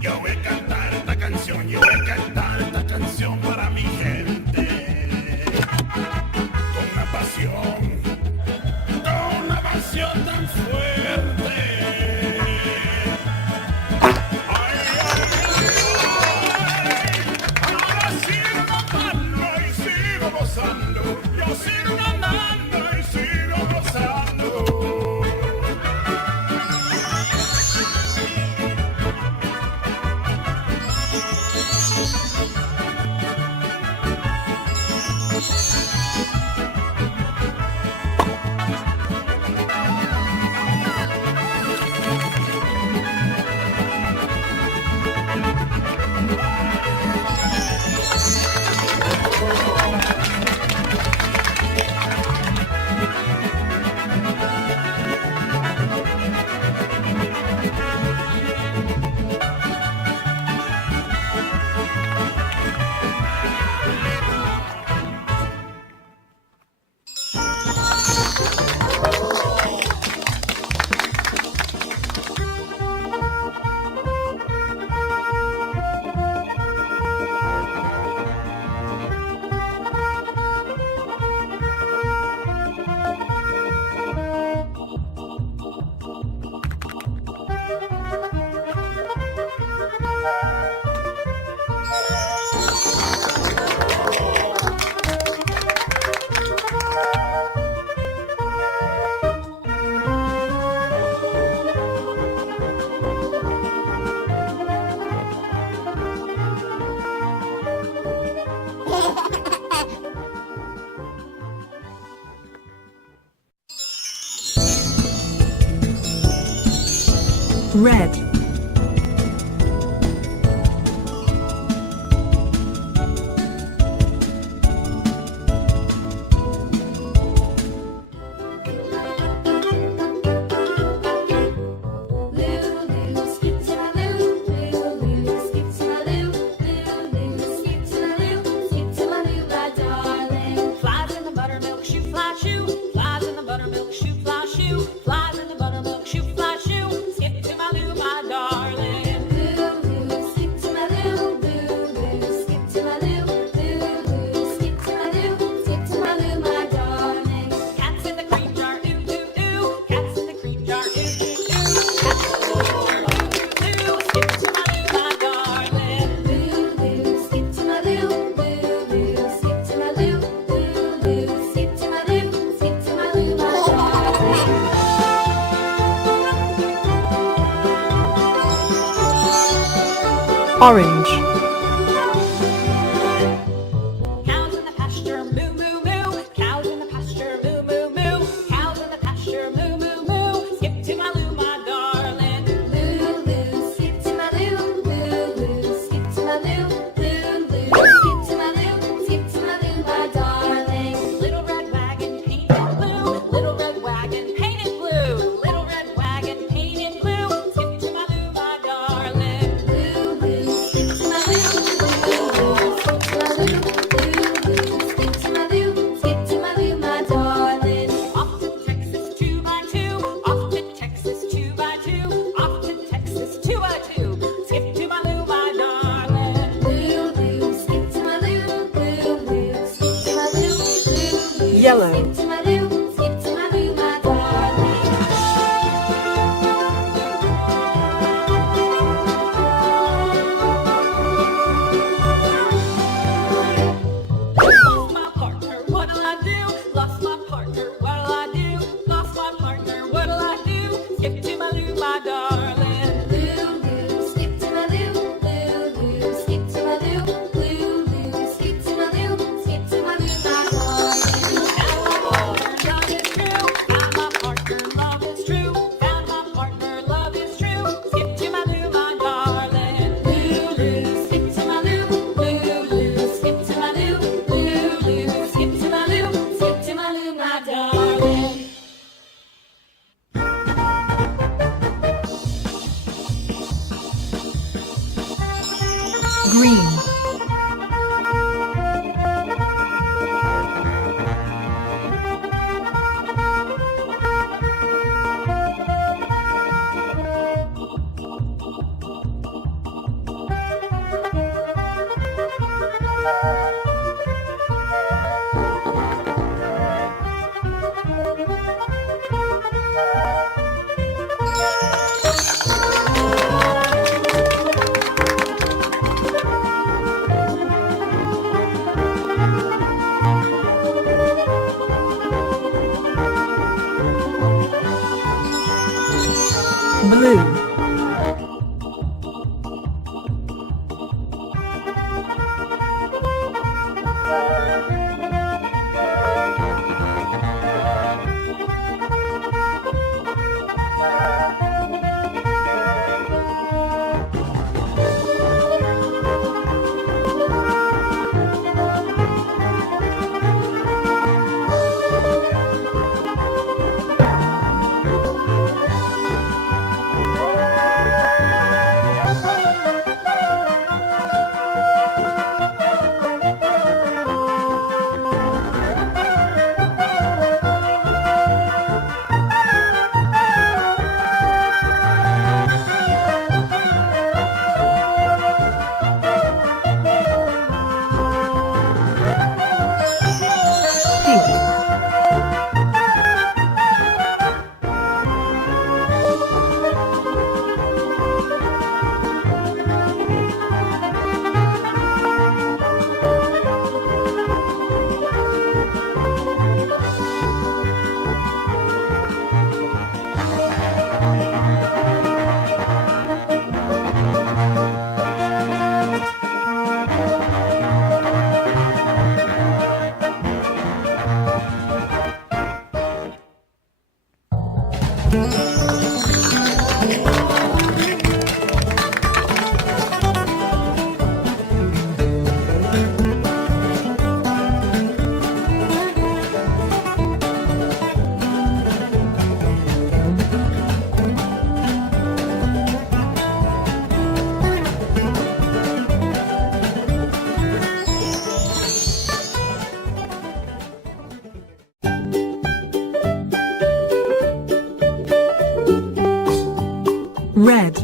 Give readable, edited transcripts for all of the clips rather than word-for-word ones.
Yo voy a cantar esta canción, yo voy a cantar esta canción para mi gente. Con una pasión tan fuerte. Ay, ahora sigo cantando y sigo gozando. Yo sigo cantando y sigo gozando. Red. Orange. Cows in the pasture, moo moo moo. Cows in the pasture, moo moo moo. Cows in the pasture, moo moo moo. Skip to my loo, my darling. Loo loo, skip to my loo. Loo loo, skip to my loo. Loo loo, skip to my loo. Skip to my loo, my darling. Little red wagon painted blue. Little red wagon painted blue. Little red wagon painted blue. Skip to my loo, my darling. Loo loo, skip to my loo. Yellow. Lost my partner, what'll I do? Lost my partner, what'll I do? Lost my partner, what'll I do? Skip to my loo, my darling. Loo loo, skip to my loo. Loo loo, skip to my loo. Loo loo, skip to my loo. Skip to my loo, my darling. Green. Blue. Pink. Red.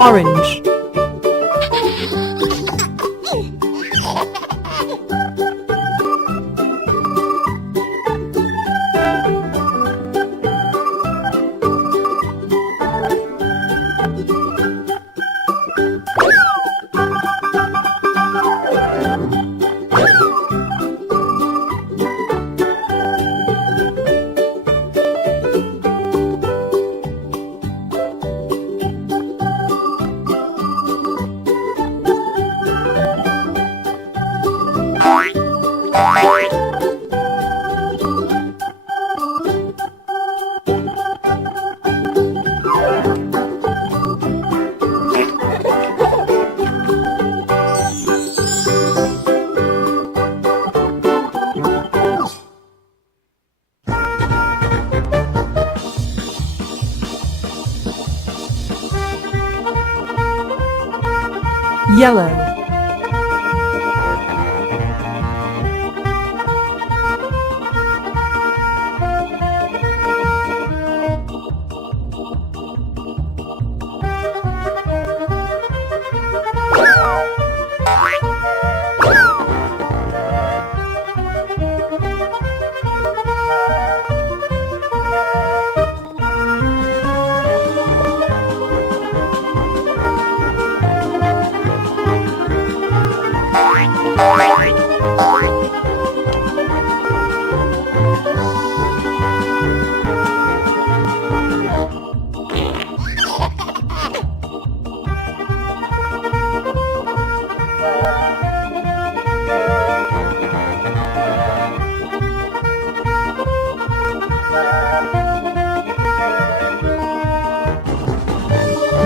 Orange. Yellow.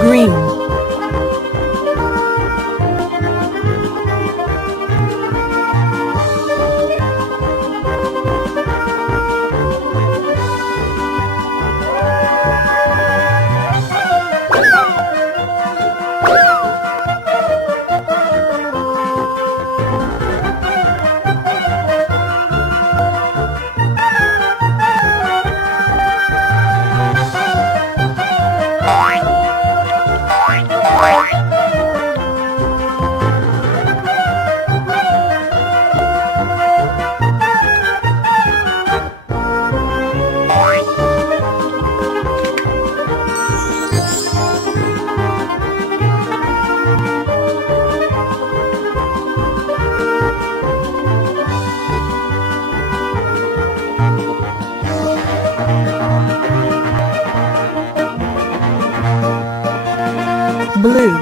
Green. Blue.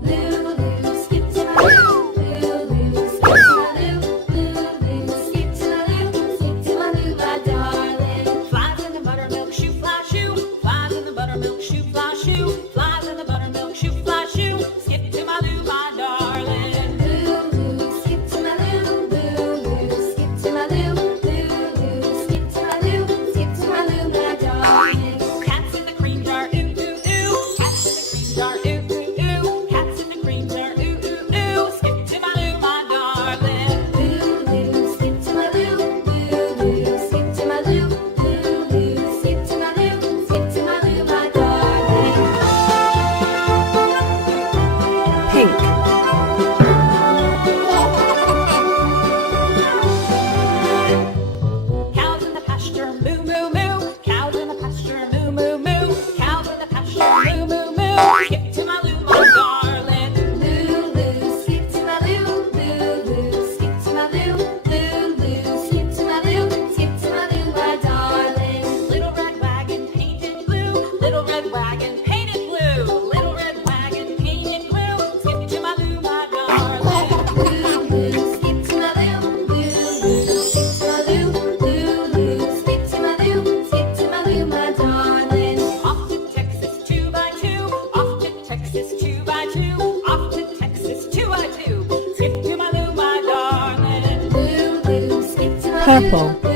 Lulu, skip to my loo. Lulu, skip to my loo. Lulu, skip to my loo. Skip to my loo, my darling. Flies in the buttermilk shoe, fly shoe. Flies in the buttermilk shoe, fly shoe. Flies in the buttermilk shoe, fly shoe. Skip to my loo, my darling. Lulu, skip to my loo. Lulu, skip to my loo. Lulu, skip to my loo. Skip to my loo, my darling. Cats in the cream jar, ooh ooh ooh. Cats in the cream jar, ooh ooh ooh. Cats in the cream jar, ooh ooh ooh. Skip to my loo, my darling. Lulu, skip to my loo. Lulu, skip to my loo. Lulu, skip to my loo. Skip to my loo, my darling. Pink. Cows in the pasture, moo moo moo. Cows in the pasture, moo moo moo. Cows in the pasture, moo moo moo. Skip to my loo, my darling. Lulu, skip to my loo. Lulu, skip to my loo. Lulu, skip to my loo. Skip to my loo, my darling. Little red wagon painted blue. Little red wagon painted blue. Little red wagon painted blue. Skip to my loo, my darling. Lulu, skip to my loo. Lulu, skip to my loo. Lulu, skip to my loo. Skip to my loo, my darling. Off to Texas 2 by 2. Off to Texas 2 by 2. Off to Texas 2 by 2. Skip to my loo, my darling. Lulu, skip to my loo. Purple.